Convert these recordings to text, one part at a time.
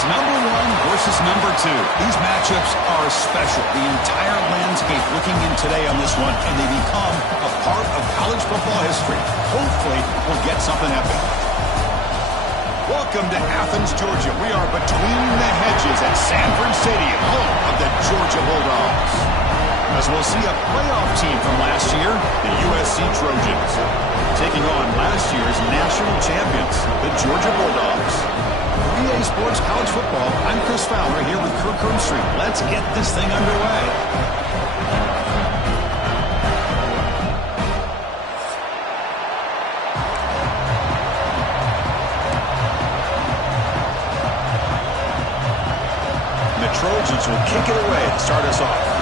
It's number 1 versus number 2. These matchups are special. The entire landscape looking in today on this one, and they become a part of college football history. Hopefully, we'll get something epic. Welcome to Athens, Georgia. We are between the hedges at Sanford Stadium, home of the Georgia Bulldogs. As we'll see a playoff team from last year, the USC Trojans, taking on last year's national champions, the Georgia Bulldogs. For EA Sports College Football, I'm Chris Fowler here with Kirk Herbstreit. Let's get this thing underway. The Trojans will kick it away to start us off.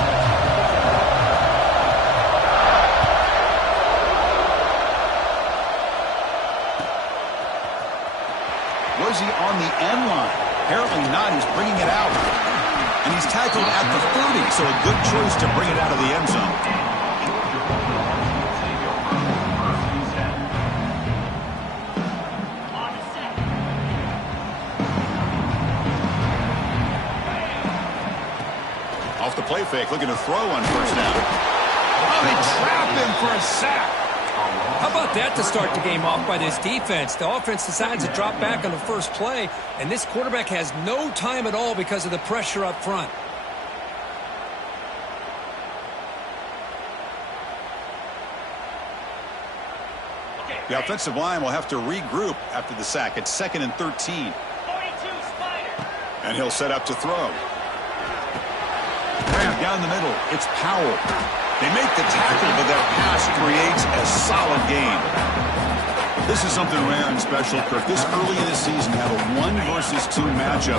Was he on the end line? Apparently not. He's bringing it out. And he's tackled at the 30, so a good choice to bring it out of the end zone. Off the play fake, looking to throw on first down. Oh, they trap him for a sack. How about that to start the game off by this defense? The offense decides to drop back on the first play, and this quarterback has no time at all because of the pressure up front. The offensive line will have to regroup after the sack. It's 2nd and 13. And he'll set up to throw. Down the middle, it's Powell. They make the tackle, but that pass creates a solid gain. This is something rare and special, Kirk. This early in the season, have a 1 versus 2 matchup.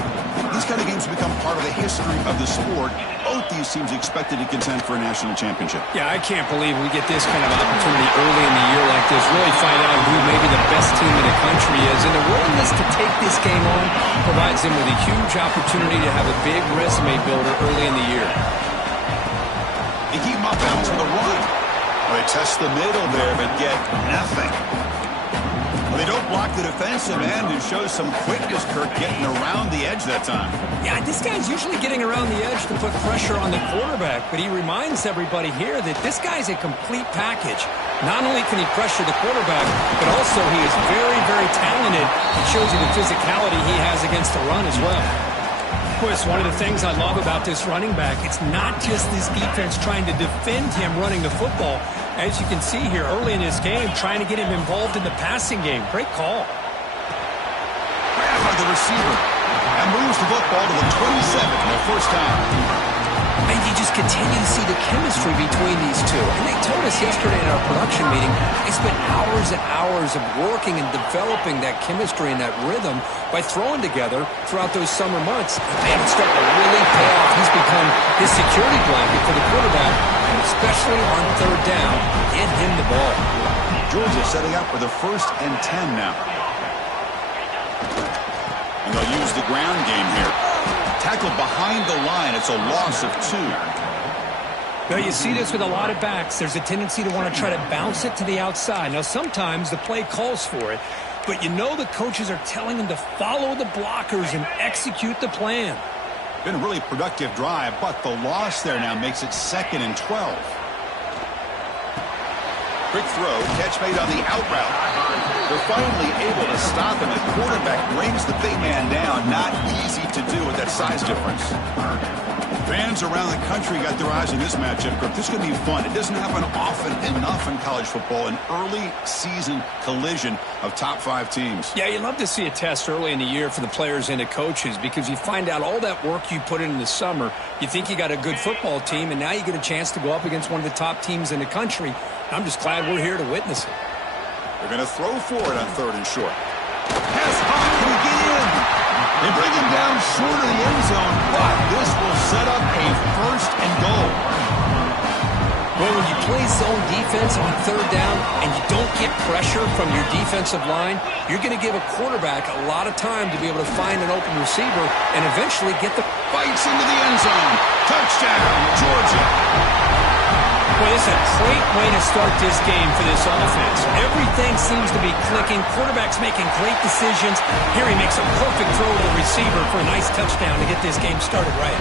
These kind of games become part of the history of the sport. Both these teams expected to contend for a national championship. Yeah, I can't believe we get this kind of opportunity early in the year like this. Really find out who maybe the best team in the country is. And the willingness to take this game on provides them with a huge opportunity to have a big resume builder early in the year. They keep him off balance with a run. Well, they test the middle there, but get nothing. Well, they don't block the defensive end and show some quickness, Kirk, getting around the edge that time. Yeah, this guy's usually getting around the edge to put pressure on the quarterback, but he reminds everybody here that this guy's a complete package. Not only can he pressure the quarterback, but also he is very, very talented. It shows you the physicality he has against the run as well. Of course, one of the things I love about this running back, it's not just this defense trying to defend him running the football. As you can see here early in this game, trying to get him involved in the passing game. Great call. Grab by the receiver. And moves the football to the 27 on the first down. And you just continue to see the chemistry between these two. And they told us yesterday in our production meeting, they spent hours and hours of working and developing that chemistry and that rhythm by throwing together throughout those summer months. And it's starting to really pay off. He's become his security blanket for the quarterback, and especially on 3rd down, get him the ball. Georgia setting up for the 1st and 10 now. And they'll use the ground game here. Tackled behind the line. It's a loss of 2. Well, you see this with a lot of backs. There's a tendency to want to try to bounce it to the outside. Now, sometimes the play calls for it, but you know the coaches are telling them to follow the blockers and execute the plan. Been a really productive drive, but the loss there now makes it 2nd and 12. Quick throw, catch made on the out route. They're finally able to stop him. The quarterback brings the big man down. Not easy to do with that size difference. Fans around the country got their eyes on this matchup. This is going to be fun. It doesn't happen often enough in college football. An early season collision of top 5 teams. Yeah, you love to see a test early in the year for the players and the coaches because you find out all that work you put in the summer. You think you got a good football team, and now you get a chance to go up against one of the top teams in the country. I'm just glad we're here to witness it. They're going to throw for it on 3rd and short. Pass hot, can he get in? They bring him down short of the end zone, but this will set up a 1st and goal. Well, when you play zone defense on 3rd down and you don't get pressure from your defensive line, you're going to give a quarterback a lot of time to be able to find an open receiver and eventually get the bites into the end zone. Touchdown, Georgia. Boy, this is a great way to start this game for this offense. Everything seems to be clicking. Quarterback's making great decisions. Here he makes a perfect throw to the receiver for a nice touchdown to get this game started right.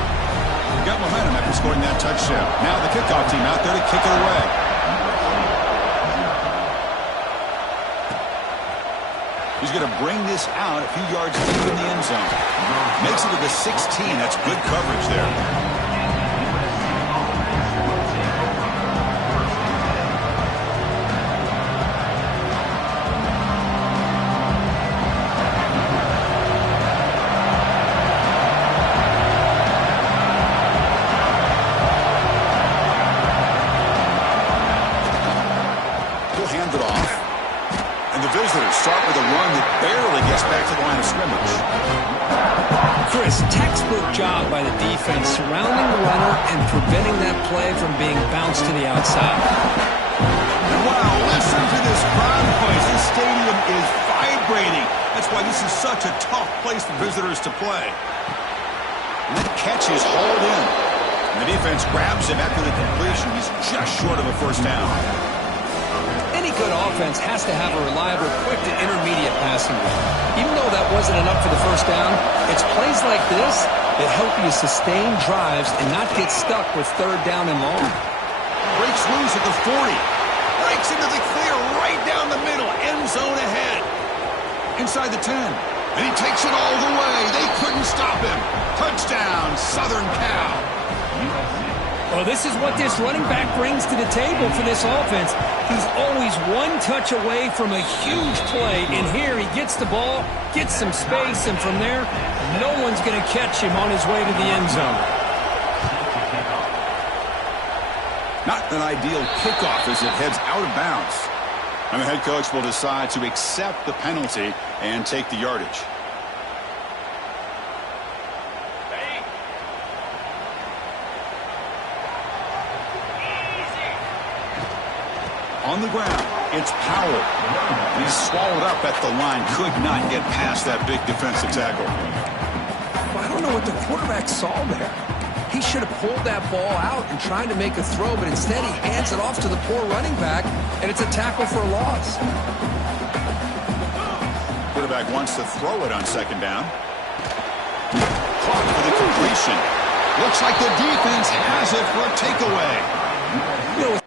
Got momentum after scoring that touchdown. Now the kickoff team out there to kick it away. He's going to bring this out a few yards deep in the end zone. Makes it to the 16. That's good coverage there. Start with a run that barely gets back to the line of scrimmage. Chris, textbook job by the defense surrounding the runner and preventing that play from being bounced to the outside. Wow, listen to this crowd noise. This stadium is vibrating. That's why this is such a tough place for visitors to play. And that catch is hauled in. And the defense grabs him after the completion. He's just short of a first down. Any good offense has to have a reliable, quick to intermediate passing game. Even though that wasn't enough for the first down, it's plays like this that help you sustain drives and not get stuck with third down and long. Breaks loose at the 40. Breaks into the clear right down the middle. End zone ahead. Inside the 10. And he takes it all the way. They couldn't stop him. Touchdown, Southern Cal. Well, this is what this running back brings to the table for this offense. He's always one touch away from a huge play, and here he gets the ball, gets some space, and from there, no one's going to catch him on his way to the end zone. Not an ideal kickoff as it heads out of bounds. And the head coach will decide to accept the penalty and take the yardage. On the ground, it's Powell. He's swallowed up at the line. Could not get past that big defensive tackle. Well, I don't know what the quarterback saw there. He should have pulled that ball out and tried to make a throw, but instead he hands it off to the poor running back, and it's a tackle for a loss. Quarterback wants to throw it on second down. Caught for the completion. Looks like the defense has it for a takeaway. You know,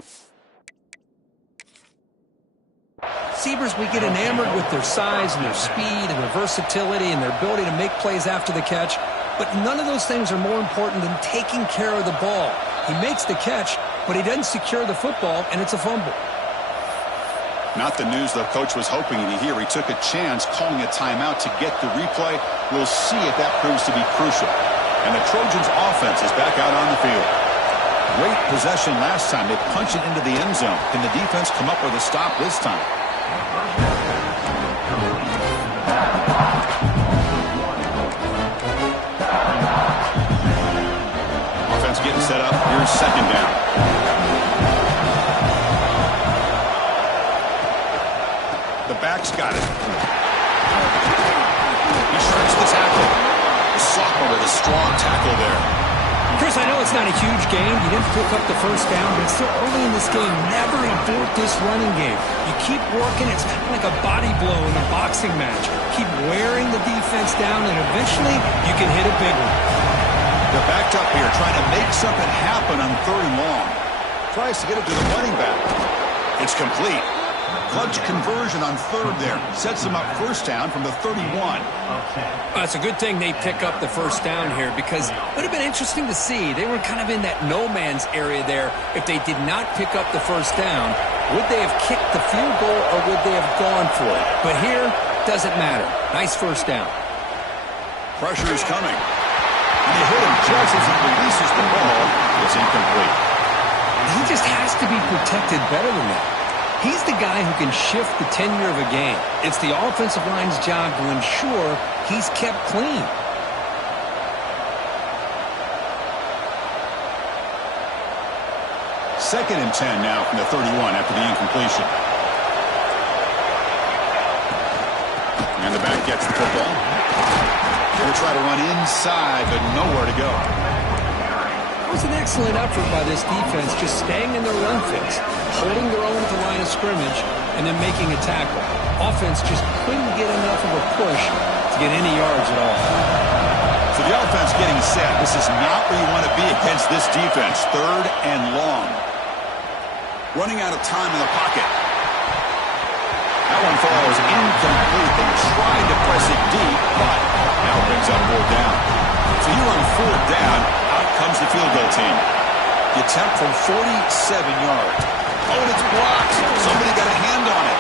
receivers, we get enamored with their size and their speed and their versatility and their ability to make plays after the catch, but none of those things are more important than taking care of the ball. He makes the catch, but he doesn't secure the football, and it's a fumble. Not the news the coach was hoping to hear. He took a chance calling a timeout to get the replay. We'll see if that proves to be crucial. And the Trojans' offense is back out on the field. Great possession last time. They punch it into the end zone. Can the defense come up with a stop this time? Offense getting set up. Here's second down. The back's got it. He shirks the tackle. The sophomore with a strong tackle there. Chris, I know it's not a huge game. You didn't pick up the first down, but it's still early in this game. Never abort this running game. You keep working. It's kind of like a body blow in a boxing match. Keep wearing the defense down, and eventually you can hit a big one. They're backed up here, trying to make something happen on third and long. Tries to get it to the running back. It's complete. Clutch conversion on third there. Sets them up first down from the 31. Well, it's a good thing they pick up the first down here, because it would have been interesting to see. They were kind of in that no man's area there. If they did not pick up the first down, would they have kicked the field goal or would they have gone for it? But here, doesn't matter. Nice first down. Pressure is coming. And they hit him just as he releases the ball. It's incomplete. He just has to be protected better than that. He's the guy who can shift the tenure of a game. It's the offensive line's job to ensure he's kept clean. Second and 10 now from the 31 after the incompletion. And the back gets the football. Going to try to run inside, but nowhere to go. was an excellent effort by this defense, just staying in their run fix, holding their own at the line of scrimmage, and then making a tackle. Offense just couldn't get enough of a push to get any yards at all. So the offense getting set. This is not where you want to be against this defense. 3rd and long. Running out of time in the pocket. That one falls incomplete. They tried to press it deep, but now brings up 4th down. So here on 4th down, out comes the field goal team. The attempt from 47 yards. Oh, and it's blocked. Somebody got a hand on it.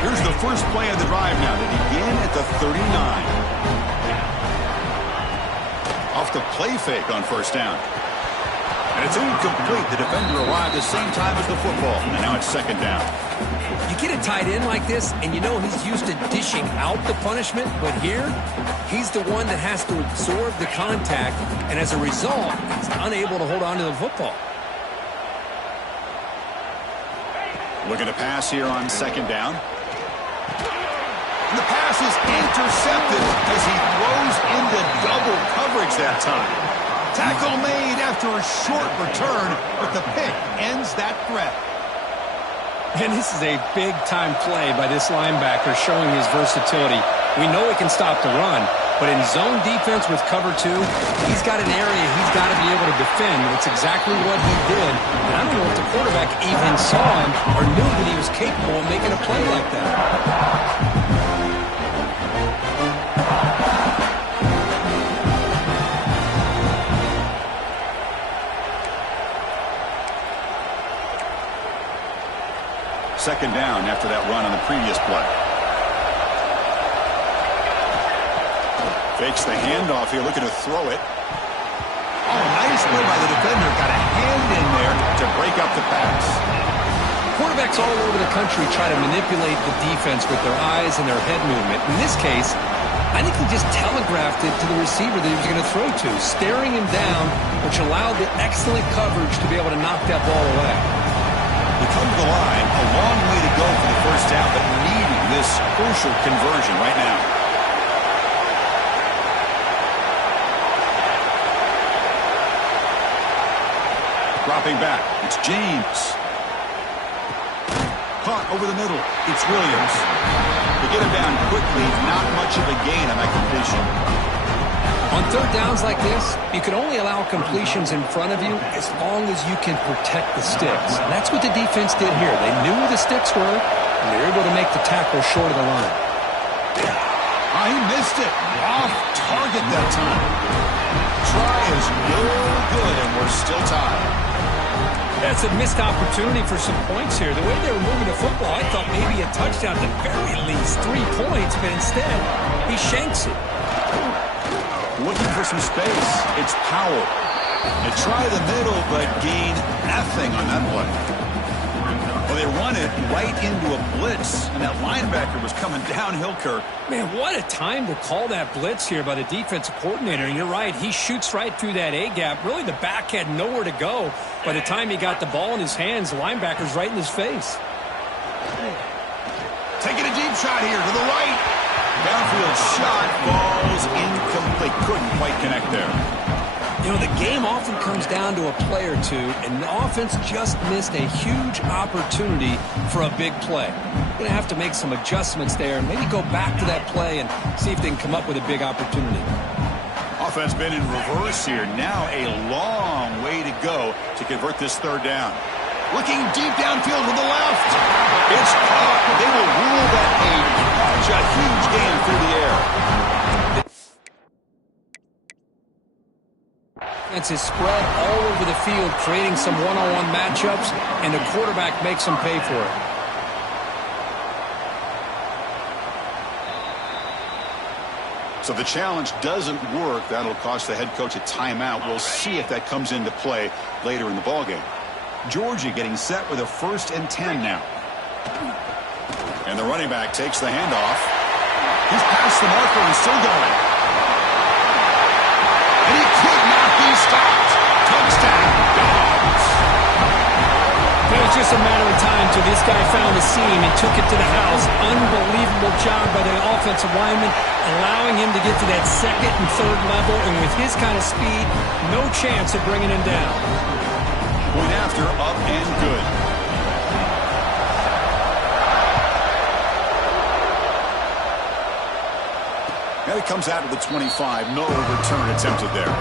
Here's the first play of the drive now. They begin at the 39. Off the play fake on 1st down. And it's incomplete. The defender arrived at the same time as the football. And now it's 2nd down. You get a tight end like this, and you know he's used to dishing out the punishment, but here, he's the one that has to absorb the contact, and as a result, he's unable to hold on to the football. Looking to pass here on 2nd down. And the pass is intercepted as he throws into double coverage that time. Tackle made after a short return, but the pick ends that threat. And this is a big-time play by this linebacker showing his versatility. We know he can stop the run, but in zone defense with cover 2, he's got an area he's got to be able to defend. It's exactly what he did. And I don't know if the quarterback even saw him or knew that he was capable of making a play like that. Second down after that run on the previous play. Fakes the handoff here, looking to throw it. Oh, nice play by the defender. Got a hand in there to break up the pass. Quarterbacks all over the country try to manipulate the defense with their eyes and their head movement. In this case, I think he just telegraphed it to the receiver that he was going to throw to, staring him down, which allowed the excellent coverage to be able to knock that ball away. They come to the line, a long way to go for the 1st down, but needing this crucial conversion right now. Dropping back, it's James. Caught over the middle, it's Williams. To get him down quickly, not much of a gain on that completion. On 3rd downs like this, you can only allow completions in front of you as long as you can protect the sticks. And that's what the defense did here. They knew where the sticks were, and they were able to make the tackle short of the line. He missed it. Off target that time. Try is no good, and we're still tied. That's a missed opportunity for some points here. The way they were moving the football, I thought maybe a touchdown, at the very least 3 points, but instead, he shanks it. Looking for some space. It's Powell. They try the middle, but gain nothing on that play. Well, they run it right into a blitz, and that linebacker was coming downhill, Kirk. Man, what a time to call that blitz here by the defensive coordinator. And you're right, he shoots right through that A-gap. Really, the back had nowhere to go. By the time he got the ball in his hands, the linebacker's right in his face. Taking a deep shot here to the right. Downfield shot, falls incomplete. Couldn't quite connect there. You know, the game often comes down to a play or two, and the offense just missed a huge opportunity for a big play. Going to have to make some adjustments there and maybe go back to that play and see if they can come up with a big opportunity. Offense been in reverse here. Now a long way to go to convert this 3rd down. Looking deep downfield with the left. It's caught. They will rule that a catch, a huge gain through the air. Defense is spread all over the field, creating some one-on-one matchups, and the quarterback makes them pay for it. So the challenge doesn't work. That'll cost the head coach a timeout. We'll see if that comes into play later in the ballgame. Georgia getting set with a 1st and 10 now. And the running back takes the handoff. He's past the marker and still going. And he could not be stopped. Touchdown, Dogs. It was just a matter of time, So this guy found the seam and took it to the house. Unbelievable job by the offensive lineman, allowing him to get to that second and third level. And with his kind of speed, no chance of bringing him down. Point after, up and good. And it comes out of the 25. No return attempted there.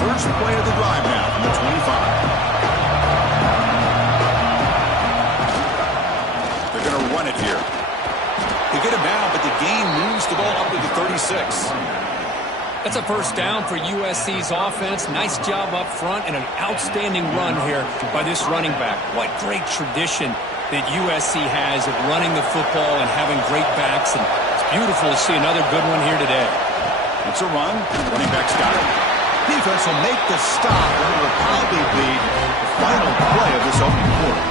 First play of the drive now from the 25. They're going to run it here. They get him down, but the gain moves the ball up to the 36. That's a first down for USC's offense. Nice job up front and an outstanding run here by this running back. What great tradition that USC has of running the football and having great backs. And it's beautiful to see another good one here today. It's a run. Running back's got it. Defense will make the stop, and it will probably be the final play of this opening quarter.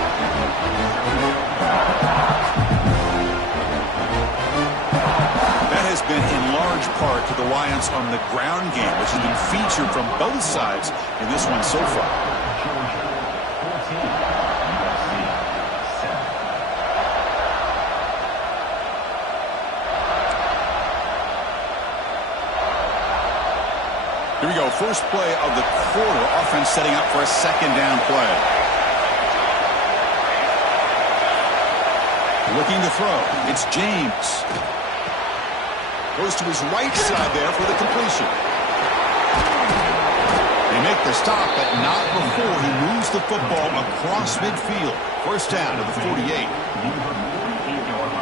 That has been in large part to the reliance on the ground game, which has been featured from both sides in this one so far. Here we go, first play of the quarter. Offense setting up for a second down play. Looking to throw. It's James. Goes to his right side there for the completion. They make the stop, but not before he moves the football across midfield. First down to the 48.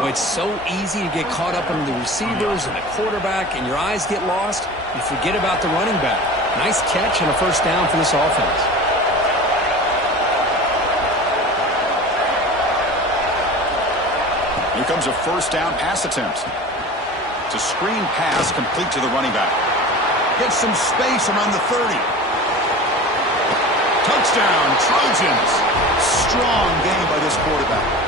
Well, it's so easy to get caught up in the receivers and the quarterback, and your eyes get lost. You forget about the running back. Nice catch and a first down for this offense. Here comes a first down pass attempt. It's a screen pass complete to the running back. Gets some space around the 30. Touchdown, Trojans. Strong game by this quarterback.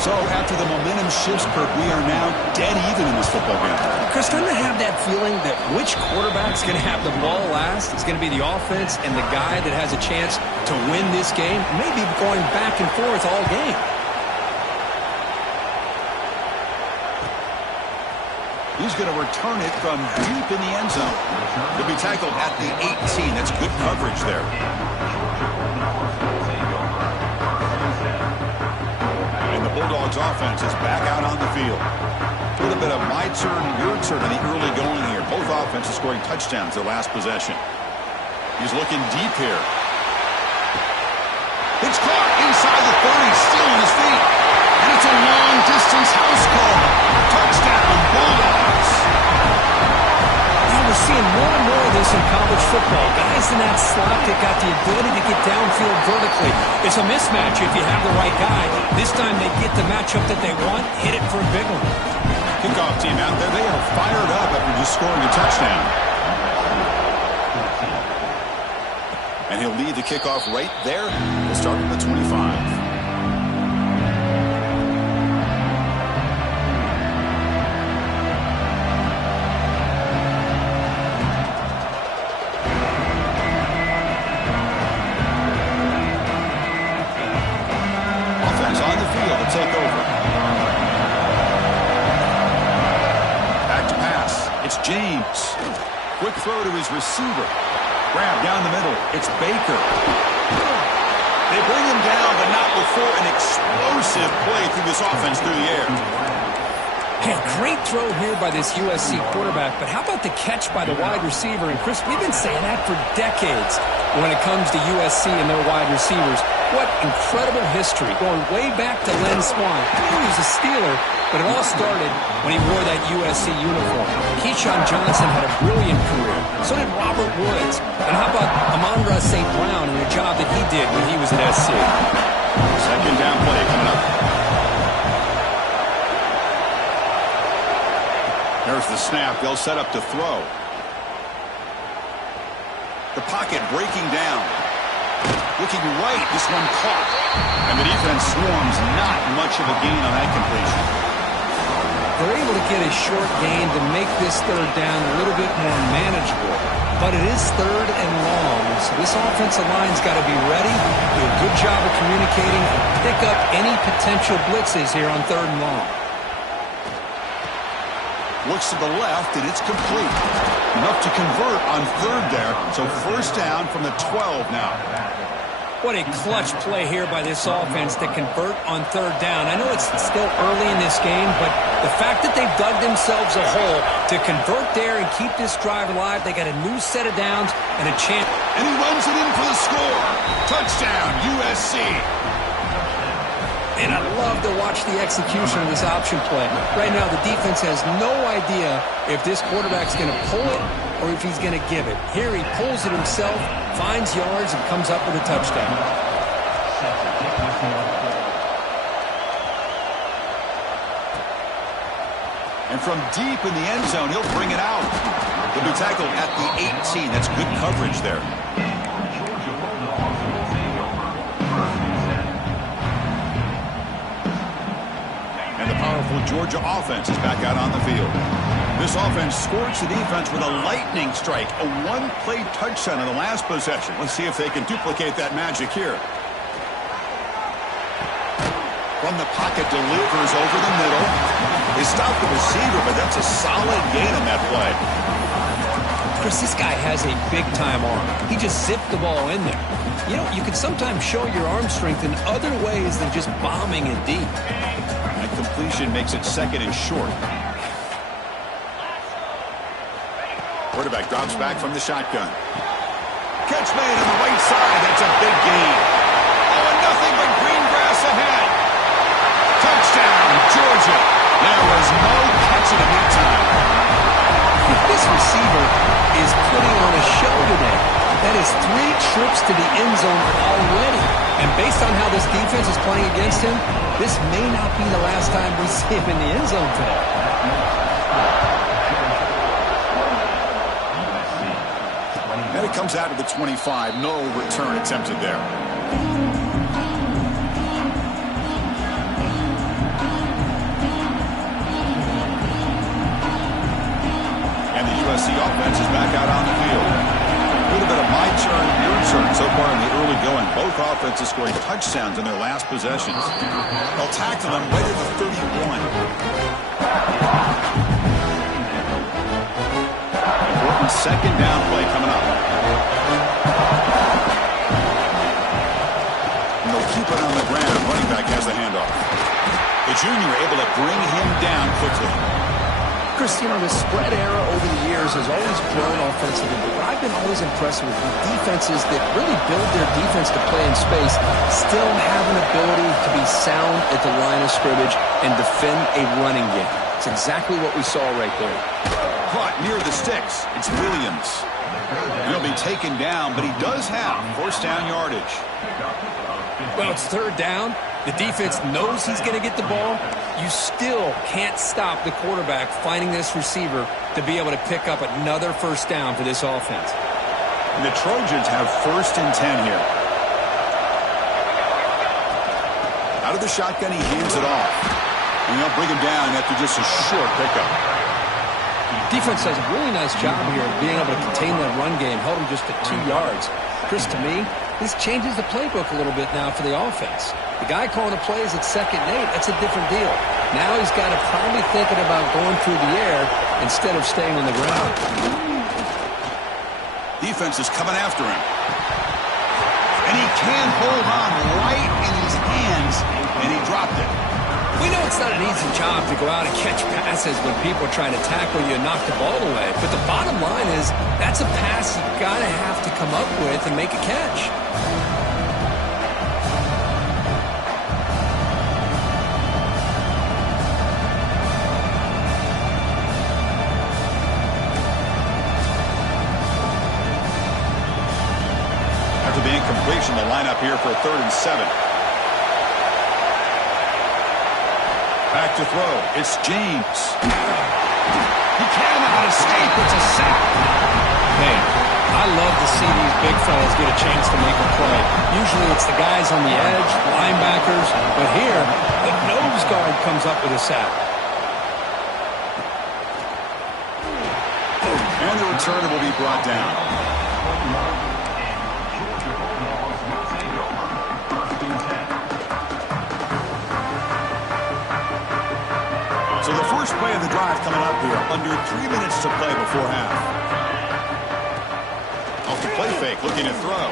So after the momentum shifts, Kirk, we are now dead even in this football game. Chris, doesn't I have that feeling that which quarterback's going to have the ball last? It's going to be the offense, and the guy that has a chance to win this game may be going back and forth all game. He's going to return it from deep in the end zone. He'll be tackled at the 18. That's good coverage there. Bulldogs offense is back out on the field. A little bit of my turn, your turn in the early going here. Both offenses scoring touchdowns their last possession. He's looking deep here. It's caught inside the 30, still on his feet. And it's a long-distance house call. Touchdown, Bulldogs. Now we're seeing more and more of this in college football. Guys in that slot that got the ability to get downfield vertically. It's a mismatch if you have the right guy. This time they get the matchup that they want, hit it for a big one. Kickoff team out there, they are fired up after just scoring a touchdown. And he'll lead the kickoff right there. We'll start at the 25. Take over. Back to pass. It's James. Quick throw to his receiver. Grab down the middle. It's Baker. They bring him down, but not before an explosive play through this offense through the air. Hey, great throw here by this USC quarterback, but how about the catch by the wide receiver? And Chris, we've been saying that for decades when it comes to USC and their wide receivers. What incredible history, going way back to Len Swan. He was a Steeler, but it all started when he wore that USC uniform. Keyshawn Johnson had a brilliant career. So did Robert Woods. And how about Amon-Ra St. Brown and the job that he did when he was at SC? Second down play coming up. There's the snap. They'll set up to throw. The pocket breaking down. Looking right, this one caught. And the defense swarms, not much of a gain on that completion. They're able to get a short gain to make this third down a little bit more manageable. But it is third and long, so this offensive line's got to be ready, do a good job of communicating, and pick up any potential blitzes here on third and long. Looks to the left, and it's complete. Enough to convert on third there, so first down from the 12 now. What a clutch play here by this offense to convert on third down. I know it's still early in this game, but the fact that they've dug themselves a hole to convert there and keep this drive alive, they got a new set of downs and a chance. And he runs it in for the score. Touchdown, USC. And I love to watch the execution of this option play. Right now, the defense has no idea if this quarterback's going to pull it or if he's going to give it. Here he pulls it himself, finds yards, and comes up with a touchdown. And from deep in the end zone, he'll bring it out. He'll be tackled at the 18. That's good coverage there. And the powerful Georgia offense is back out on the field. This offense scorched the defense with a lightning strike, a one-play touchdown in the last possession. Let's see if they can duplicate that magic here. From the pocket, delivers over the middle. He stopped the receiver, but that's a solid gain on that play. Chris, this guy has a big-time arm. He just zipped the ball in there. You know, you can sometimes show your arm strength in other ways than just bombing it deep. That completion makes it second and short. Quarterback drops back from the shotgun. Catch made on the right side. That's a big gain. Oh, and nothing but green grass ahead. Touchdown, Georgia. There was no catching him that time. This receiver is putting on a show today. That is 3 trips to the end zone already. And based on how this defense is playing against him, this may not be the last time we see him in the end zone today. And it comes out to the 25. No return attempted there. And the USC offense is back out on the field. A little bit of my turn, your turn so far in the early going. Both offenses scoring touchdowns in their last possessions. They'll tackle them right at the 31. Important second down play coming up. And they'll keep it on the ground. Running back has the handoff. The junior able to bring him down quickly. Chris, you know, the spread era over the years has always grown offensively, but what I've been always impressed with defenses that really build their defense to play in space still have an ability to be sound at the line of scrimmage and defend a running game. It's exactly what we saw right there. Caught near the sticks. It's Williams. He'll be taken down, but he does have first down yardage. Well, it's third down. The defense knows he's going to get the ball. You still can't stop the quarterback finding this receiver to be able to pick up another first down for this offense. And the Trojans have first and 10 here. Out of the shotgun, he hands it off. And they'll bring him down after just a short pickup. Defense does a really nice job here of being able to contain that run game, held him just at 2 yards. Chris, to me, this changes the playbook a little bit now for the offense. The guy calling the plays at 2nd and 8, that's a different deal. Now he's got to probably thinking about going through the air instead of staying on the ground. Defense is coming after him. And he can hold on right in his hands, and he dropped it. We know it's not an easy job to go out and catch passes when people are trying to tackle you and knock the ball away. But the bottom line is that's a pass you've got to have to come up with and make a catch. After the incompletion, the lineup here for a 3rd and 7. Back to throw. It's James. He cannot escape. It's a sack. Man, I love to see these big fellas get a chance to make a play. Usually it's the guys on the edge, linebackers, but here the nose guard comes up with a sack. And the return will be brought down. So the first play of the drive coming up here. Under 3 minutes to play before half. Off the play fake, looking to throw.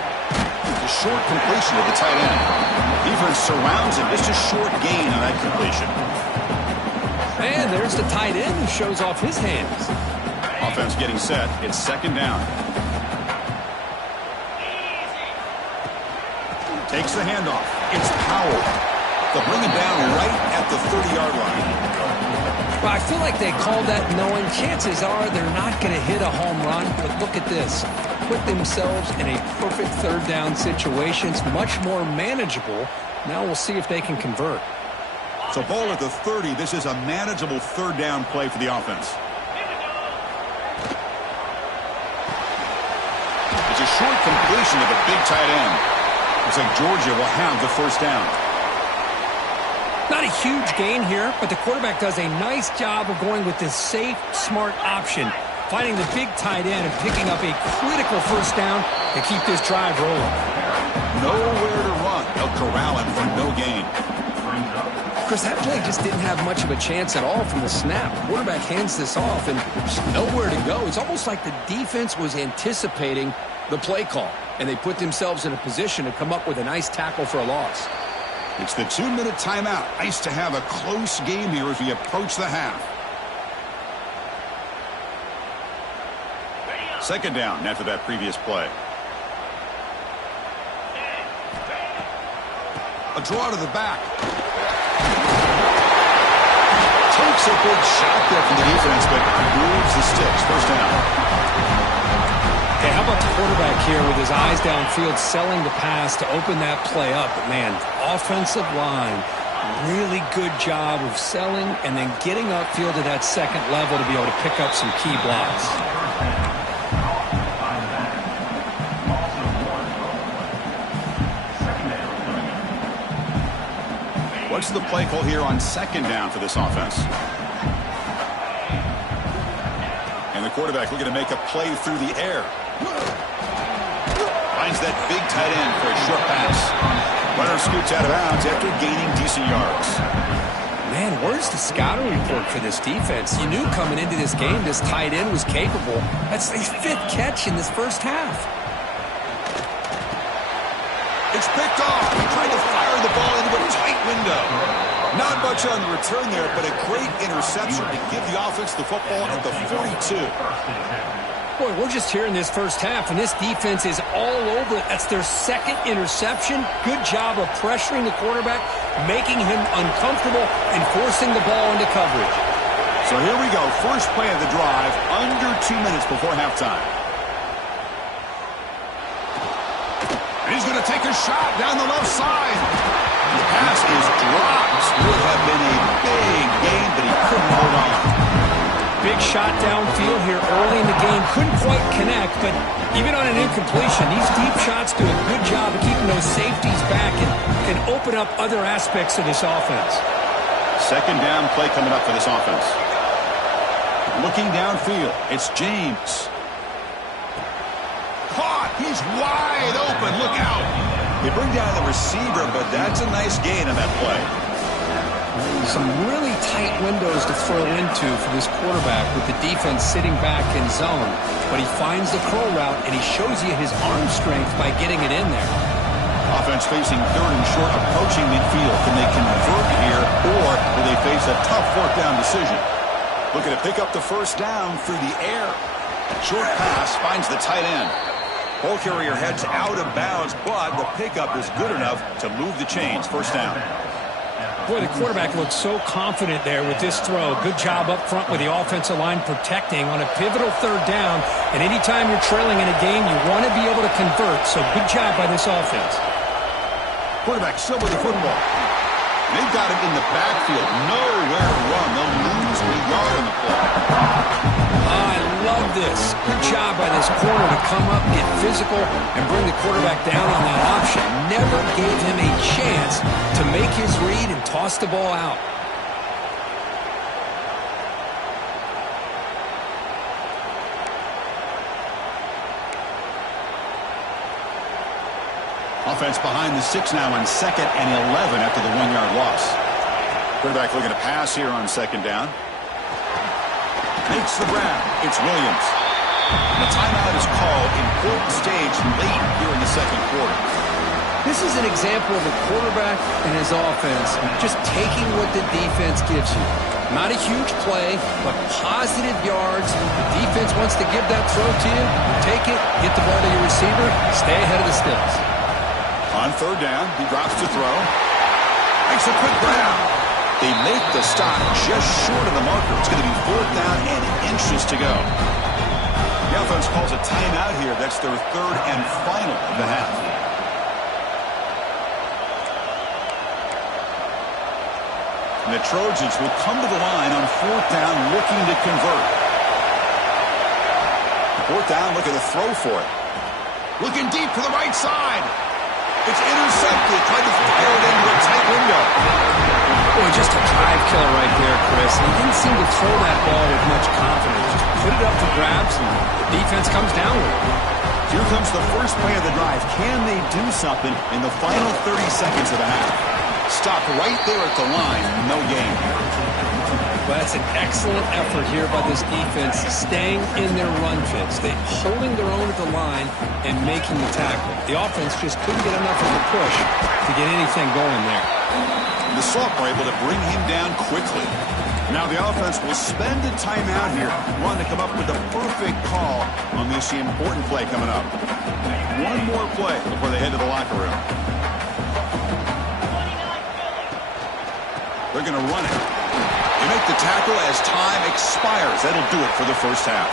The short completion of the tight end. Defense surrounds him. Just a short gain on that completion. And there's the tight end who shows off his hands. Offense getting set. It's second down. Takes the handoff. It's Powell. They'll bring him down right at the 30-yard line. Well, I feel like they called that knowing chances are they're not going to hit a home run. But look at this. Put themselves in a perfect third down situation. It's much more manageable. Now we'll see if they can convert. So ball at the 30. This is a manageable third down play for the offense. It's a short completion of the big tight end. Looks like Georgia will have the first down. Not a huge gain here, but the quarterback does a nice job of going with this safe, smart option, finding the big tight end and picking up a critical first down to keep this drive rolling. Nowhere to run. They'll corral him for no gain. Chris, that play just didn't have much of a chance at all from the snap. The quarterback hands this off, and there's nowhere to go. It's almost like the defense was anticipating the play call, and they put themselves in a position to come up with a nice tackle for a loss. It's the 2-minute timeout. Nice to have a close game here as we approach the half. Second down after that previous play. A draw to the back. Takes a big shot there from the defense, but moves the sticks. First down. Okay, how about the quarterback here with his eyes downfield, selling the pass to open that play up? But, man, offensive line, really good job of selling and then getting upfield to that second level to be able to pick up some key blocks. What's the play call here on second down for this offense? And the quarterback looking to make a play through the air. Finds that big tight end for a short pass. Runner scoots out of bounds after gaining decent yards. Man, where's the scouting report for this defense? You knew coming into this game this tight end was capable. That's his 5th catch in this first half. It's picked off. He tried to fire the ball into a tight window. Not much on the return there, but a great interception to give the offense the football at the 42. Boy, we're just here in this first half, and this defense is all over it. That's their 2nd interception. Good job of pressuring the quarterback, making him uncomfortable, and forcing the ball into coverage. So here we go. First play of the drive, under 2 minutes before halftime. And he's going to take a shot down the left side. The pass is dropped. Would have been a big gain, but he couldn't hold on. Big shot downfield here early in the game. Couldn't quite connect, but even on an incompletion, these deep shots do a good job of keeping those safeties back and can open up other aspects of this offense. Second down play coming up for this offense. Looking downfield, it's James. Caught! He's wide open. Look out! They bring down the receiver, but that's a nice gain on that play. Some really tight windows to throw into for this quarterback with the defense sitting back in zone. But he finds the curl route, and he shows you his arm strength by getting it in there. Offense facing third and short, approaching midfield. Can they convert here, or will they face a tough fourth down decision? Looking to pick up the first down through the air. Short pass finds the tight end. Ball carrier heads out of bounds, but the pickup is good enough to move the chains. First down. Boy, the quarterback looks so confident there with this throw. Good job up front with the offensive line protecting on a pivotal third down. And anytime you're trailing in a game, you want to be able to convert. So good job by this offense. Quarterback still with the football. They've got him in the backfield. Nowhere to run. They'll lose a yard on the play. I love this. Good job by this corner to come up, get physical, and bring the quarterback down on that option. Never gave him a chance to make his read and toss the ball out. Offense behind the 6 now on 2nd and 11 after the 1-yard loss. Quarterback looking to pass here on 2nd down. Makes the grab. It's Williams. The timeout is called. Important stage late here in the 2nd quarter. This is an example of a quarterback and his offense just taking what the defense gives you. Not a huge play, but positive yards. The defense wants to give that throw to you. Take it, get the ball to your receiver, stay ahead of the sticks. On 3rd down, he drops to throw. Makes a quick grab. They make the stop just short of the marker. It's going to be 4th down and inches to go. The offense calls a timeout here. That's their 3rd and final of the half. And the Trojans will come to the line on 4th down looking to convert. 4th down, looking to throw for it. Looking deep to the right side. It's intercepted. Tried to fire it into a tight window. Boy, just a drive killer right there, Chris. He didn't seem to throw that ball with much confidence. Just put it up for grabs, and the defense comes down with it. Here comes the first play of the drive. Can they do something in the final 30 seconds of the half? Stop right there at the line. No gain. Well, that's an excellent effort here by this defense, staying in their run fits. They're holding their own at the line and making the tackle. The offense just couldn't get enough of a push to get anything going there. The Salt were able to bring him down quickly. Now the offense will spend a timeout here, wanting to come up with the perfect call on this important play coming up. One more play before they head to the locker room. They're going to run it. They make the tackle as time expires. That'll do it for the first half.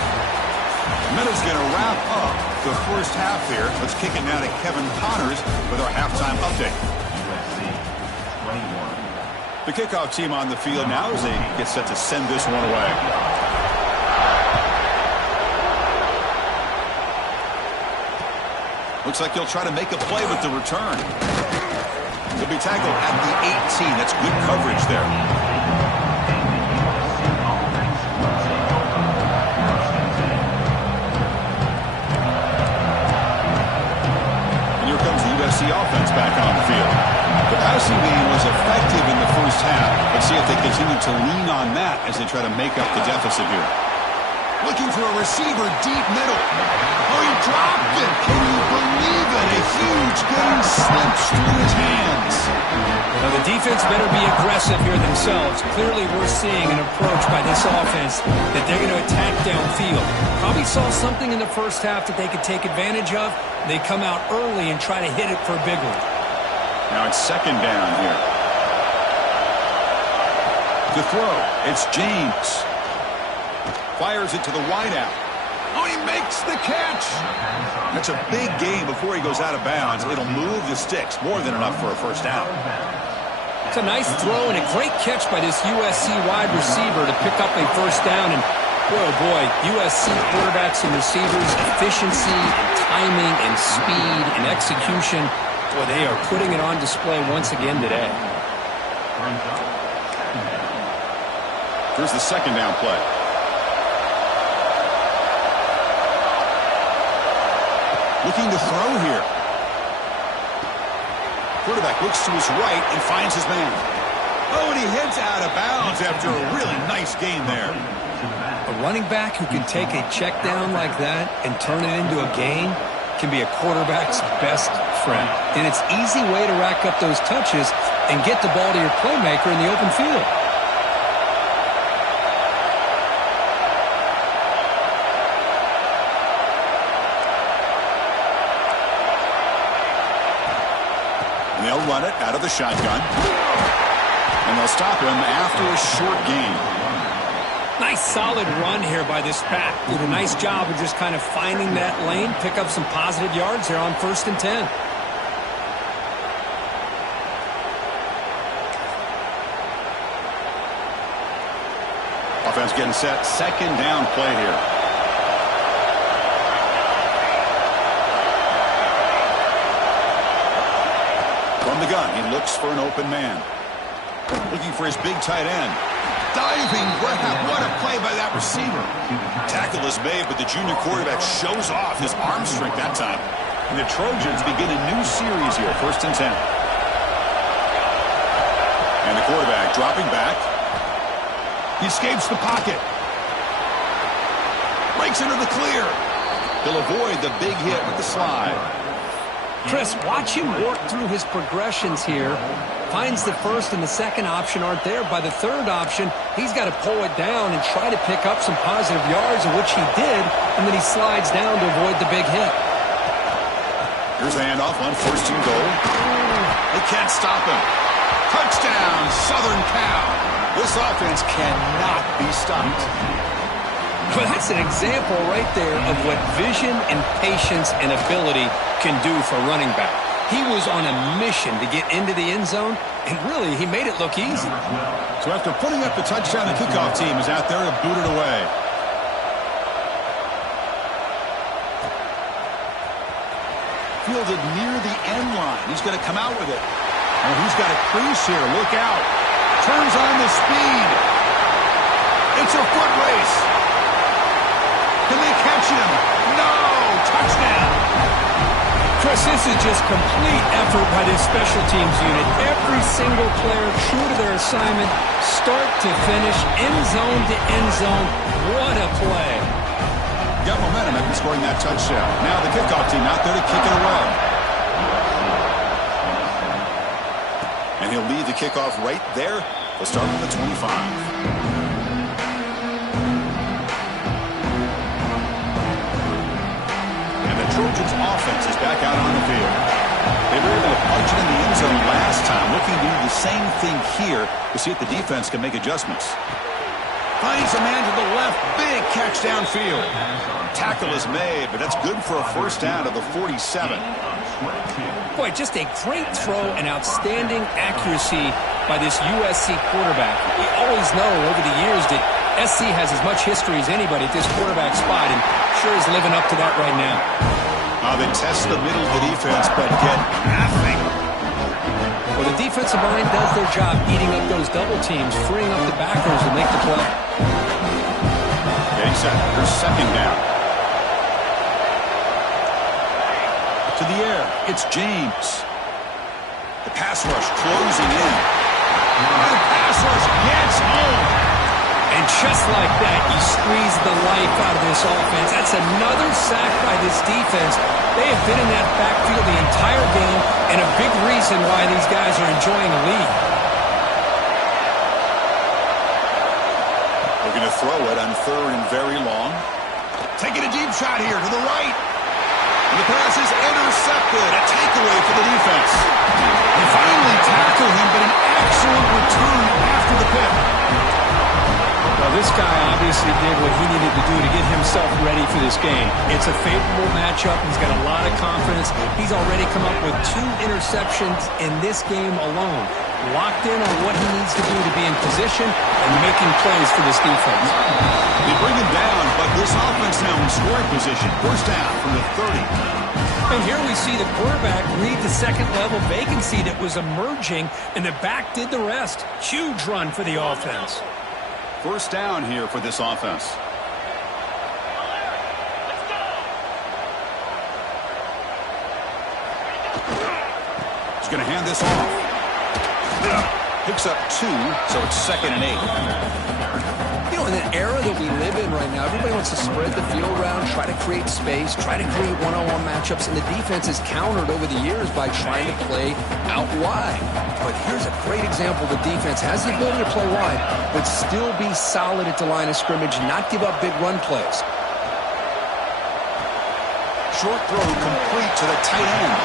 Meadow's going to wrap up the first half here. Let's kick it now to Kevin Connors with our halftime update. The kickoff team on the field now as they get set to send this one away. Looks like he'll try to make a play with the return. He'll be tackled at the 18. That's good coverage there. And here comes the USC offense back on the field. The passing game was effective in the first half. Let's see if they continue to lean on that as they try to make up the deficit here. Looking for a receiver deep middle. Oh, he dropped it. Can you believe it? A huge game slips through his hands. Now, the defense better be aggressive here themselves. Clearly, we're seeing an approach by this offense that they're going to attack downfield. Probably saw something in the first half that they could take advantage of. They come out early and try to hit it for a big one. Now it's 2nd down here. To throw, it's James. Fires it to the wideout. Oh, he makes the catch. That's a big gain before he goes out of bounds. It'll move the sticks. More than enough for a first down. It's a nice throw and a great catch by this USC wide receiver to pick up a first down. And boy, oh boy, USC quarterbacks and receivers, efficiency, and timing, and speed, and execution. Boy, they are putting it on display once again today. Here's the 2nd down play. Looking to throw here. Quarterback looks to his right and finds his man. Oh, and he heads out of bounds after a really nice game there. A running back who can take a check down like that and turn it into a gain can be a quarterback's best friend. And it's an easy way to rack up those touches and get the ball to your playmaker in the open field. And they'll run it out of the shotgun. And they'll stop him after a short gain. Nice solid run here by this pack. Did a nice job of just kind of finding that lane, pick up some positive yards here on 1st and 10. Offense getting set. 2nd down play here. From the gun, he looks for an open man. Looking for his big tight end. Diving grab. What a play by that receiver. Tackle is made, but the junior quarterback shows off his arm strength that time. And the Trojans begin a new series here, 1st and 10. And the quarterback dropping back. He escapes the pocket. Breaks into the clear. He'll avoid the big hit with the slide. Chris, watch him work through his progressions here. Finds the first and the second option aren't there. By the third option, he's got to pull it down and try to pick up some positive yards, of which he did, and then he slides down to avoid the big hit. Here's the handoff on 1st and goal. They can't stop him. Touchdown, Southern Cal. This offense cannot be stopped. Well, that's an example right there of what vision and patience and ability can do for a running back. He was on a mission to get into the end zone, and really, he made it look easy. So after putting up the touchdown, the kickoff team is out there to boot it away. Fielded near the end line. He's going to come out with it. Oh, he's got a crease here. Look out. Turns on the speed. It's a foot race. Can they catch him? No! Touchdown! Chris, this is just complete effort by this special teams unit. Every single player true to their assignment, start to finish, end zone to end zone. What a play. Got momentum after scoring that touchdown. Now the kickoff team out there to kick it away. And he'll lead the kickoff right there. They'll start with the 25. Trojans offense is back out on the field. They were able to punch it in the end zone last time. Looking to do the same thing here to see if the defense can make adjustments. Finds a man to the left. Big catch downfield. Tackle is made, but that's good for a first down of the 47. Boy, just a great throw and outstanding accuracy by this USC quarterback. We always know over the years that SC has as much history as anybody at this quarterback spot, and sure is living up to that right now. They test the middle of the defense, but get nothing. Well, the defensive line does their job eating up those double teams, freeing up the backers to make the play. Getting set. Here's 2nd down. To the air. It's James. The pass rush closing in. And the pass rush gets home. And just like that, you squeeze the life out of this offense. That's another sack by this defense. They have been in that backfield the entire game, and a big reason why these guys are enjoying a lead. Looking to throw it on 3rd and very long. Taking a deep shot here to the right. And the pass is intercepted. A takeaway for the defense. They finally tackle him, but an excellent return after the pick. Well, this guy obviously did what he needed to do to get himself ready for this game. It's a favorable matchup. He's got a lot of confidence. He's already come up with 2 interceptions in this game alone. Locked in on what he needs to do to be in position and making plays for this defense. They bring him down, but this offense now in scoring position. First down from the 30. And here we see the quarterback read the second-level vacancy that was emerging, and the back did the rest. Huge run for the offense. First down here for this offense. He's going to hand this off. Picks up 2, so it's 2nd and 8. You know, in an era that we live in right now, everybody wants to spread the field around, try to create space, try to create one-on-one matchups, and the defense is countered over the years by trying to play out wide. But here's a great example. The defense has the ability to play wide, but still be solid at the line of scrimmage, not give up big run plays. Short throw complete to the tight end.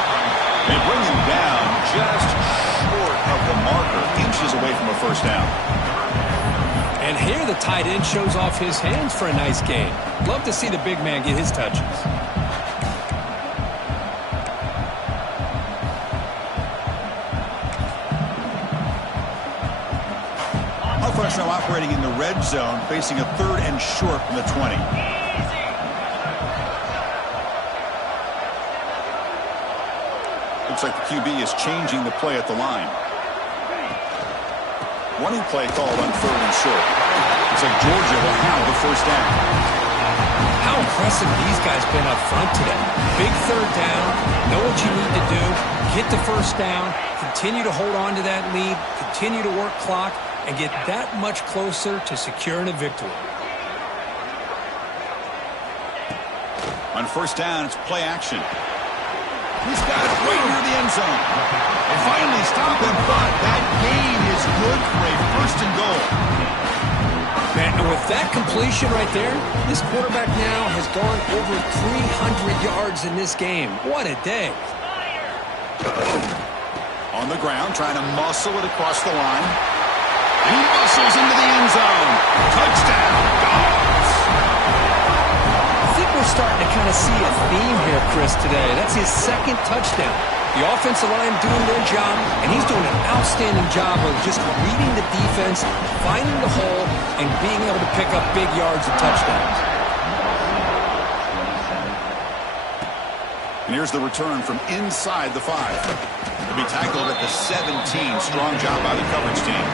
They bring him down just short of the marker, inches away from a first down. And here the tight end shows off his hands for a nice gain. Love to see the big man get his touches. Offense now operating in the red zone, facing a 3rd and short from the 20. Looks like the QB is changing the play at the line. Running play called on 3rd and short. Looks like Georgia will have the first down. How impressive these guys been up front today. Big third down, know what you need to do, get the first down, continue to hold on to that lead, continue to work clock, and get that much closer to securing a victory. On first down, it's play action. He's got it right near the end zone. And finally stop him, but that gain is good for a first and goal. Man, and with that completion right there, this quarterback now has gone over 300 yards in this game. What a day. On the ground, trying to muscle it across the line. And he muscles into the end zone. Touchdown, Dogs. I think we're starting to kind of see a theme here, Chris, today. That's his second touchdown. The offensive line doing their job, and he's doing an outstanding job of just reading the defense, finding the hole, and being able to pick up big yards and touchdowns. And here's the return from inside the 5. He'll be tackled at the 17. Strong job by the coverage team.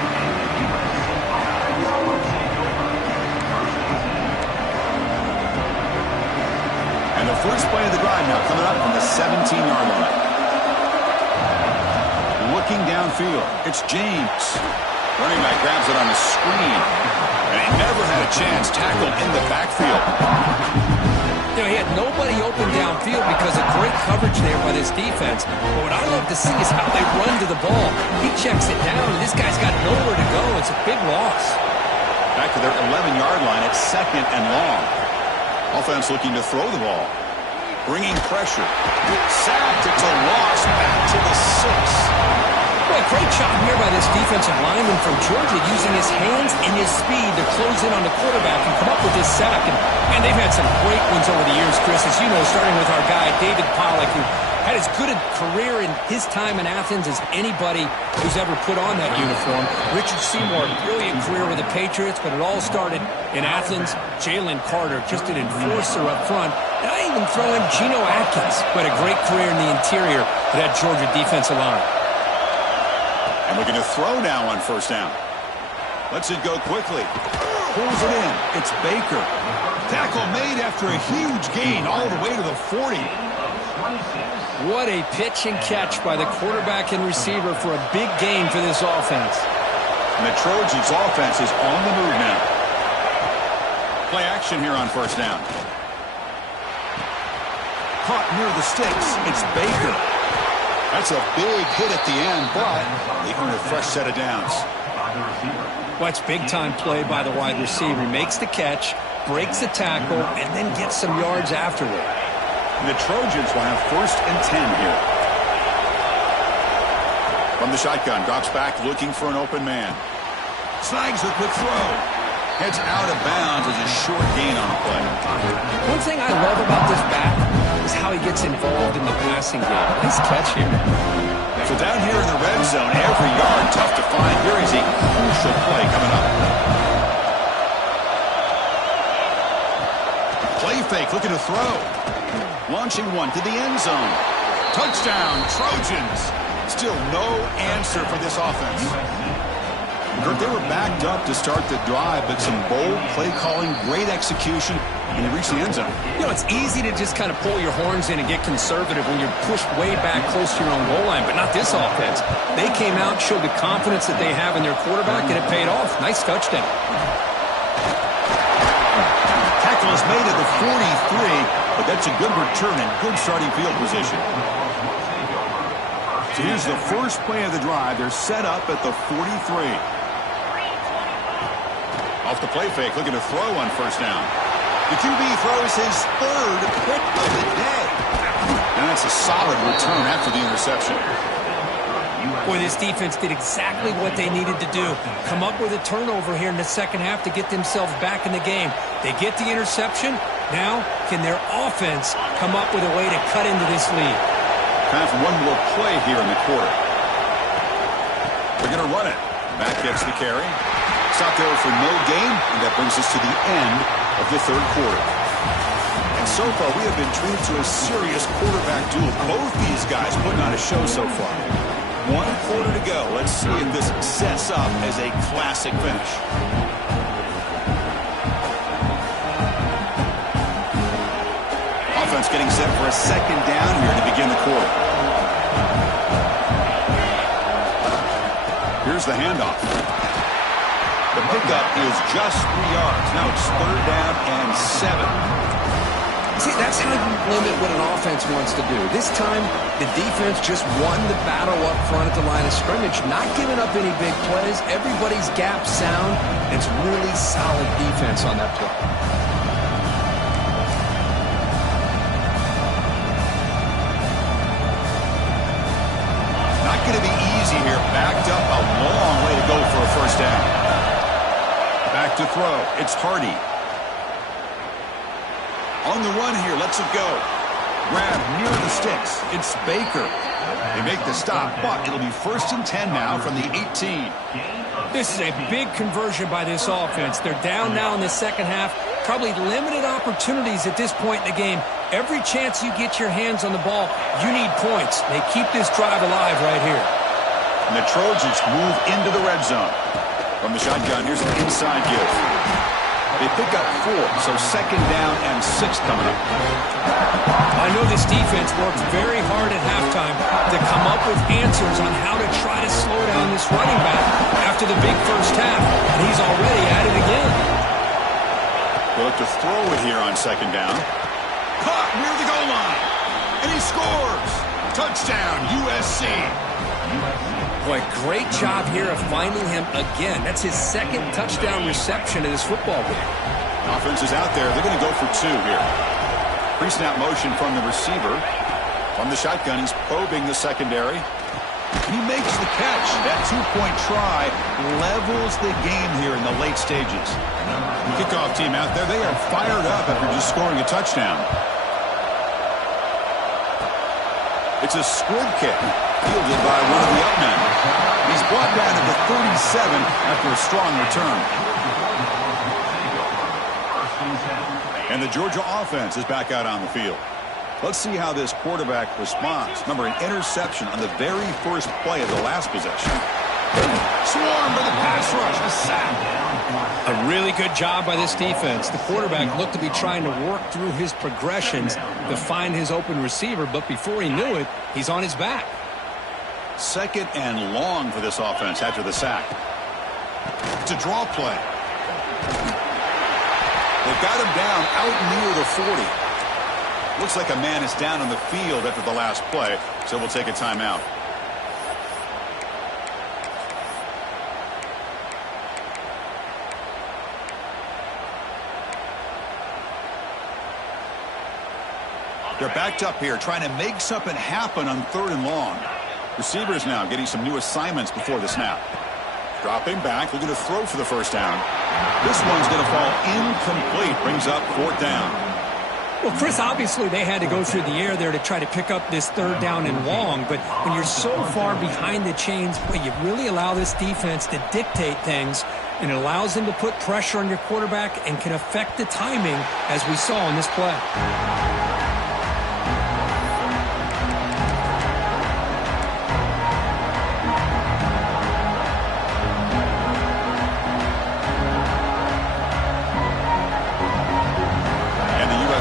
And the first play of the drive now coming up from the 17-yard line. Looking downfield, it's James. Running back grabs it on the screen. And he never had a chance tackled in the backfield. You know, he had nobody open downfield because of great coverage there by this defense. But what I love to see is how they run to the ball. He checks it down, and this guy's got nowhere to go. It's a big loss. Back to their 11-yard line at 2nd and long. Offense looking to throw the ball. Bringing pressure. Sacked. It's a loss. Back to the 6. Boy, great job here by this defensive lineman from Georgia using his hands and his speed to close in on the quarterback and come up with this sack. And they've had some great ones over the years, Chris, as you know, starting with our guy, David Pollack, who had as good a career in his time in Athens as anybody who's ever put on that uniform. Richard Seymour, brilliant career with the Patriots, but it all started in Athens. Jalen Carter, just an enforcer up front. And I even throw in Geno Atkins, who had a great career in the interior of that Georgia defensive line. And looking to throw now on first down. Lets it go quickly. Pulls it in. It's Baker. Tackle made after a huge gain all the way to the 40. What a pitch and catch by the quarterback and receiver for a big gain for this offense. And the Trojans' offense is on the move now. Play action here on first down. Caught near the sticks. It's Baker. That's a big hit at the end, but they earn a fresh set of downs. Well, it's big-time play by the wide receiver. He makes the catch, breaks the tackle, and then gets some yards afterward. And the Trojans will have 1st and 10 here. From the shotgun, drops back looking for an open man. Snags the quick throw. Heads out of bounds as a short gain on the play. One thing I love about this back is how he gets involved in the passing game. Nice catch here. So down here in the red zone, every yard tough to find. Here is a crucial play coming up. Play fake, looking to throw. Launching one to the end zone. Touchdown, Trojans. Still no answer for this offense. They were backed up to start the drive, but some bold play calling, great execution, and they reached the end zone. You know, it's easy to just kind of pull your horns in and get conservative when you're pushed way back close to your own goal line, but not this offense. They came out, showed the confidence that they have in their quarterback, and it paid off. Nice touchdown. Tackle is made at the 43, but that's a good return and good starting field position. So here's the first play of the drive. They're set up at the 43. Off the play fake, looking to throw on first down. The QB throws his 3rd pick of the day. And that's a solid return after the interception. Boy, this defense did exactly what they needed to do. Come up with a turnover here in the second half to get themselves back in the game. They get the interception. Now, can their offense come up with a way to cut into this lead? Time for one more play here in the quarter. They're going to run it. Back gets the carry. Stop there for no gain, and that brings us to the end of the 3rd quarter. And so far, we have been treated to a serious quarterback duel. Both these guys putting on a show so far. 1 quarter to go. Let's see if this sets up as a classic finish. offense getting set for a second down here to begin the quarter. Here's the handoff. The pickup is just 3 yards. Now it's third down and 7. See, that's how you limit what an offense wants to do. This time, the defense just won the battle up front at the line of scrimmage, not giving up any big plays. Everybody's gap sound. It's really solid defense on that play. Not going to be easy here. Backed up a long way to go for a first down. Back to throw. It's Hardy. On the run here, lets it go. Grab near the sticks. It's Baker. They make the stop, but it'll be 1st and 10 now from the 18. This is a big conversion by this offense. They're down now in the second half. Probably limited opportunities at this point in the game. Every chance you get your hands on the ball, you need points. They keep this drive alive right here. And the Trojans move into the red zone. From the shotgun, here's an inside give. They pick up 4, so second down and 6 coming up. I know this defense worked very hard at halftime to come up with answers on how to try to slow down this running back after the big first half, and he's already at it again. They look to throw it here on second down. Caught near the goal line, and he scores. Touchdown, USC. Boy, great job here of finding him again. That's his second touchdown reception in this football game. Offense is out there. They're going to go for 2 here. Pre-snap motion from the receiver. From the shotgun, he's probing the secondary. He makes the catch. That 2-point try levels the game here in the late stages. Kickoff team out there, they are fired up after just scoring a touchdown. It's a squib kick, fielded by one of the up men. He's brought down to the 37 after a strong return. And the Georgia offense is back out on the field. Let's see how this quarterback responds. Remember, an interception on the very first play of the last possession. Swarmed by the pass rush, a sack. A really good job by this defense. The quarterback looked to be trying to work through his progressions to find his open receiver, but before he knew it, he's on his back. Second and long for this offense after the sack. It's a draw play. They've got him down out near the 40. Looks like a man is down on the field after the last play, so we'll take a timeout. They're backed up here, trying to make something happen on 3rd and long. Receivers now getting some new assignments before the snap. Dropping back, looking to throw for the first down. This one's going to fall incomplete, brings up 4th down. Well, Chris, obviously they had to go through the air there to try to pick up this 3rd down and long, but when you're so far behind the chains, boy, you really allow this defense to dictate things, and it allows them to put pressure on your quarterback and can affect the timing, as we saw in this play.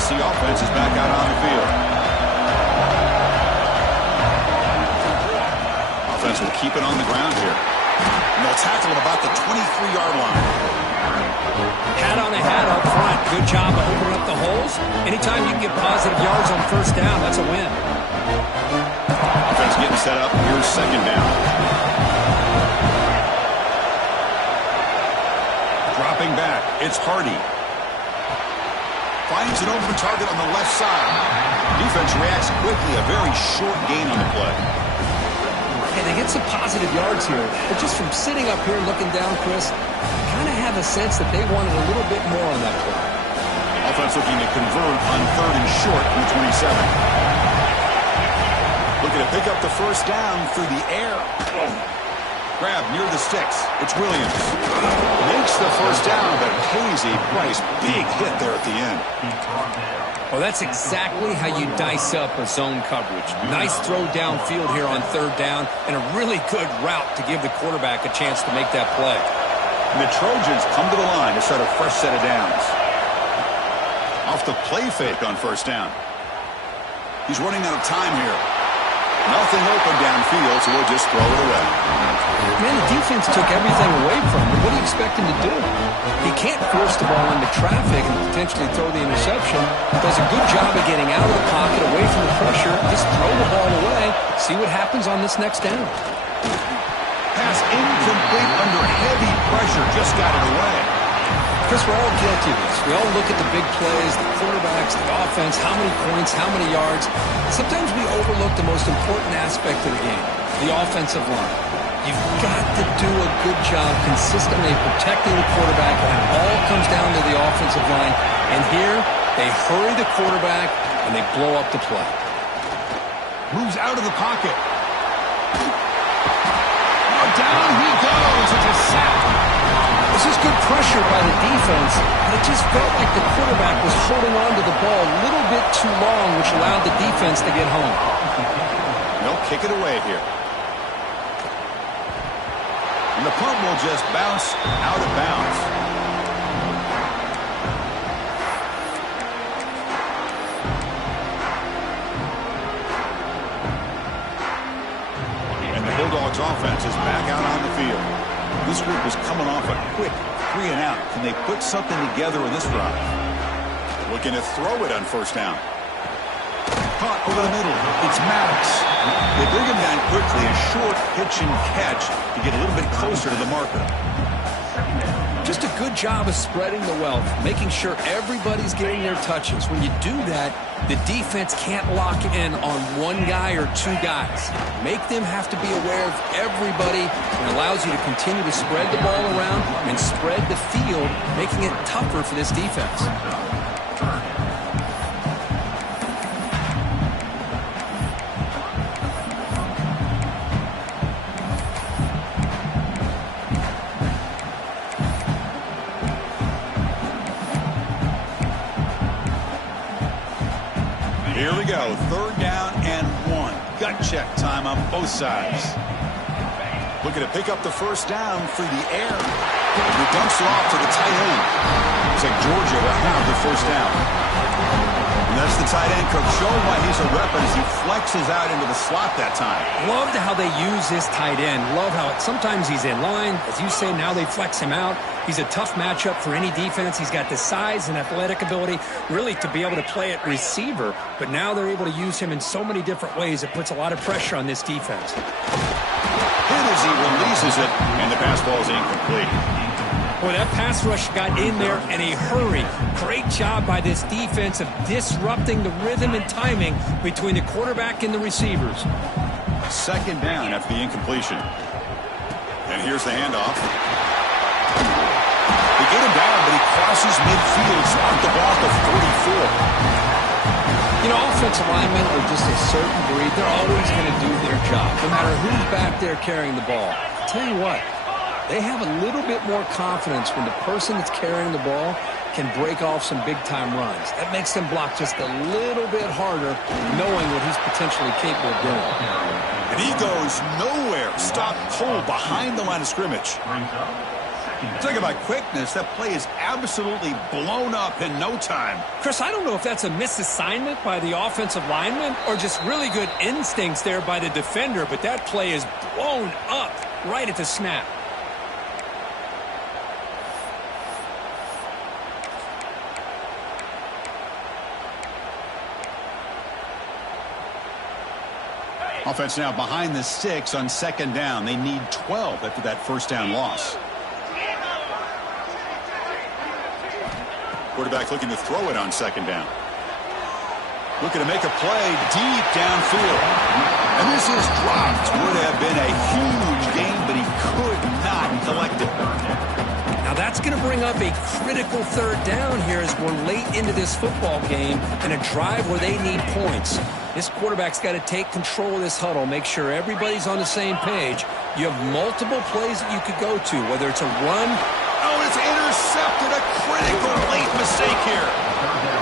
The offense is back out on the field. Offense will keep it on the ground here. And they'll tackle him about the 23-yard line. Hat on a hat up front. Good job of opening up the holes. Anytime you can get positive yards on first down, that's a win. Offense getting set up. Here's second down. Dropping back. It's Hardy. Finds an open target on the left side. Defense reacts quickly. A very short gain on the play. And they get some positive yards here. But just from sitting up here looking down, Chris, kind of have a sense that they wanted a little bit more on that play. Offense looking to convert on 3rd and short from the 27. Looking to pick up the first down through the air. Grab near the sticks. It's Williams. Makes the first down, but pays a price. Big hit there at the end. Well, that's exactly how you dice up a zone coverage. Nice throw downfield here on 3rd down, and a really good route to give the quarterback a chance to make that play. And the Trojans come to the line to start a fresh set of downs. Off the play fake on first down. He's running out of time here. Nothing open downfield, so we'll just throw it away. Man, the defense took everything away from him. What do you expect him to do? He can't force the ball into traffic and potentially throw the interception. He does a good job of getting out of the pocket, away from the pressure. Just throw the ball away. See what happens on this next down. Pass incomplete under heavy pressure. Just got it away. Chris, we're all guilty of this. We all look at the big plays, the quarterbacks, the offense, how many points, how many yards. Sometimes we overlook the most important aspect of the game, the offensive line. You've got to do a good job consistently protecting the quarterback, and it all comes down to the offensive line. And here, they hurry the quarterback, and they blow up the play. Moves out of the pocket. Now down he goes. It's a sack. This is good pressure by the defense, but it just felt like the quarterback was holding on to the ball a little bit too long, which allowed the defense to get home. They'll kick it away here. And the punt will just bounce out of bounds. And the Bulldogs offense is back out on the field. This group is coming off a quick 3-and-out. Can they put something together in this drive? Looking to throw it on first down. Caught over the middle. It's Maddox. They bring him down quickly. A short pitch and catch to get a little bit closer to the marker. Just a good job of spreading the wealth, making sure everybody's getting their touches. When you do that, the defense can't lock in on one guy or two guys. Make them have to be aware of everybody, and allows you to continue to spread the ball around and spread the field, making it tougher for this defense. Here we go, 3rd down and 1. Gut check time on both sides. Looking to pick up the first down through the air. He dumps it off to the tight end. Looks like Georgia will have the first down. And that's the tight end coach showing why he's a weapon as he flexes out into the slot that time. Loved how they use this tight end. Love how sometimes he's in line. As you say, now they flex him out. He's a tough matchup for any defense. He's got the size and athletic ability really to be able to play at receiver. But now they're able to use him in so many different ways. It puts a lot of pressure on this defense. Hit as he releases it, and the pass ball is incomplete. Boy, that pass rush got in there in a hurry. Great job by this defense of disrupting the rhythm and timing between the quarterback and the receivers. 2nd down after the incompletion. And here's the handoff. They get him down, but he crosses midfield, so out the ball to 44. You know, offensive linemen are just a certain breed. They're always going to do their job, no matter who's back there carrying the ball. I'll tell you what, they have a little bit more confidence when the person that's carrying the ball can break off some big-time runs. That makes them block just a little bit harder, knowing what he's potentially capable of doing. And he goes nowhere. Stop cold behind the line of scrimmage. Talking about quickness, that play is absolutely blown up in no time. Chris, I don't know if that's a misassignment by the offensive lineman or just really good instincts there by the defender, but that play is blown up right at the snap. Offense now behind the 6 on 2nd down. They need 12 after that first down loss. Quarterback looking to throw it on 2nd down. Looking to make a play deep downfield. And this is dropped. Would have been a huge gain, but he could not collect it. Now that's going to bring up a critical 3rd down here as we're late into this football game and a drive where they need points. This quarterback's got to take control of this huddle, make sure everybody's on the same page. You have multiple plays that you could go to, whether it's a run. Oh, it's intercepted. A critical late mistake here.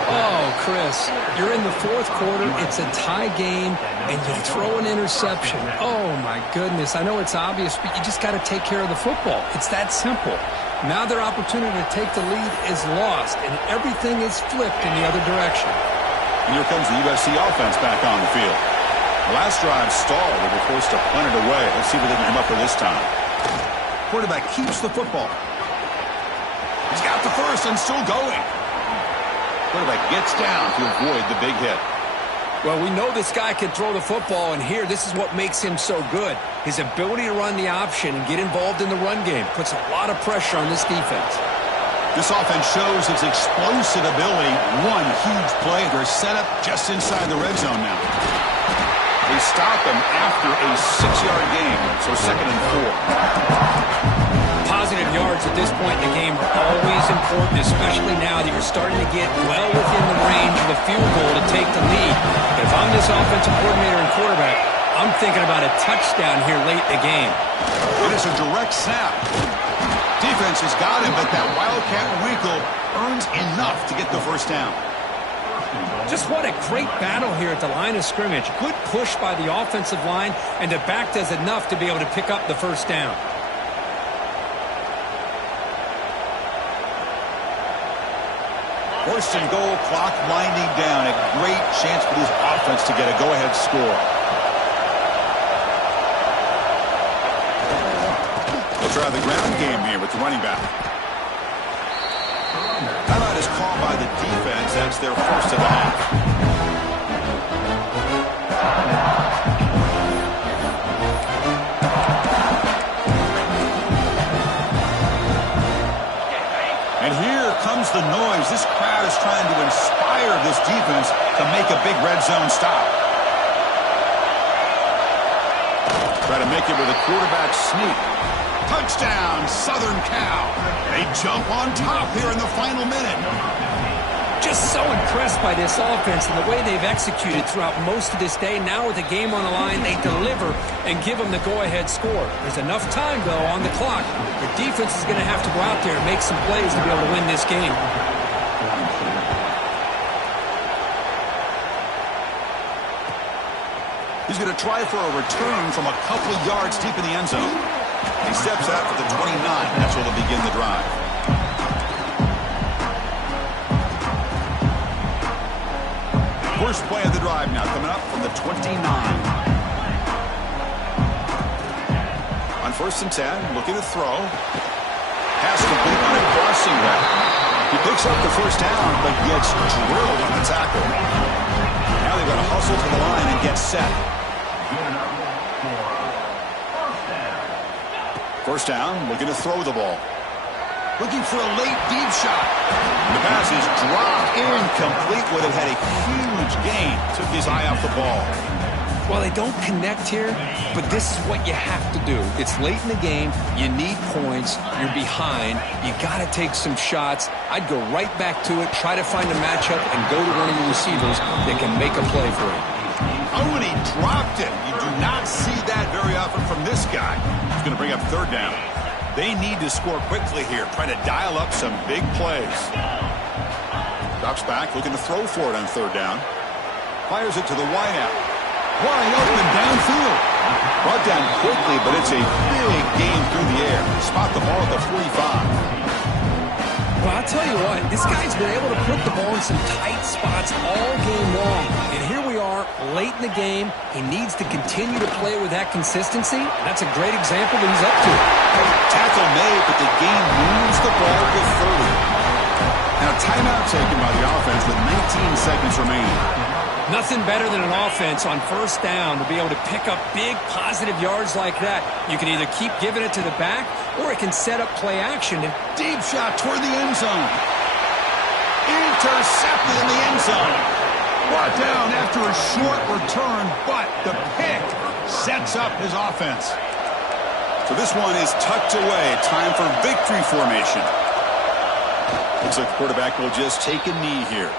Oh, Chris, you're in the 4th quarter. It's a tie game, and you throw an interception. Oh, my goodness. I know it's obvious, but you just got to take care of the football. It's that simple. Now their opportunity to take the lead is lost, and everything is flipped in the other direction. And here comes the USC offense back on the field. Last drive stalled. They were forced to punt it away. Let's see what they can come up with this time. Quarterback keeps the football. He's got the first and still going. Quarterback gets down to avoid the big hit. Well, we know this guy can throw the football, and here, this is what makes him so good. His ability to run the option and get involved in the run game puts a lot of pressure on this defense. This offense shows its explosive ability. One huge play. They're set up just inside the red zone now. They stop him after a 6-yard gain, so 2nd and 4. Positive yards at this point in the game are always important, especially now that you're starting to get well within the range of the field goal to take the lead. But if I'm this offensive coordinator and quarterback, I'm thinking about a touchdown here late in the game. It is a direct snap. Defense has got him, but that Wildcat wrinkle earns enough to get the first down. Just what a great battle here at the line of scrimmage. Good push by the offensive line, and the back does enough to be able to pick up the first down. First and goal, clock winding down. A great chance for this offense to get a go-ahead score. They'll try the ground game here with the running back. Timeout is called by the defense. That's their first of the half. And here comes the noise. This crowd is trying to inspire this defense to make a big red zone stop. Try to make it with a quarterback sneak. Touchdown, Southern Cal. They jump on top here in the final minute. Just so impressed by this offense and the way they've executed throughout most of this day. Now with the game on the line, they deliver and give them the go-ahead score. There's enough time, though, on the clock. The defense is going to have to go out there and make some plays to be able to win this game. He's going to try for a return from a couple of yards deep in the end zone. He steps out for the 29. That's where they'll begin the drive. First play of the drive now coming up from the 29. On 1st and 10, looking to throw. Pass complete on a crossing route. He picks up the first down, but gets drilled on the tackle. Now they've got to hustle to the line and get set. First down, looking to throw the ball. Looking for a late deep shot. The pass is dropped incomplete. Would have had a huge gain. Took his eye off the ball. Well, they don't connect here, but this is what you have to do. It's late in the game. You need points. You're behind. You got to take some shots. I'd go right back to it, try to find a matchup, and go to one of your receivers that can make a play for you. Oh, and he dropped it. You do not see that very often from this guy. He's going to bring up 3rd down. They need to score quickly here, trying to dial up some big plays. Drops back, looking to throw for it on 3rd down. Fires it to the wideout. Wide open downfield. Brought down quickly, but it's a big gain through the air. Spot the ball at the 45. Well, I'll tell you what, this guy's been able to put the ball in some tight spots all game long. And here we are, late in the game. He needs to continue to play with that consistency. That's a great example that he's up to. Tackle made, but the game moves the ball to 30. Now, timeout taken by the offense with 19 seconds remaining. Nothing better than an offense on 1st down to be able to pick up big positive yards like that. You can either keep giving it to the back, or it can set up play action. Deep shot toward the end zone. Intercepted in the end zone. Brought down after a short return, but the pick sets up his offense. So this one is tucked away. Time for victory formation. Looks like the quarterback will just take a knee here.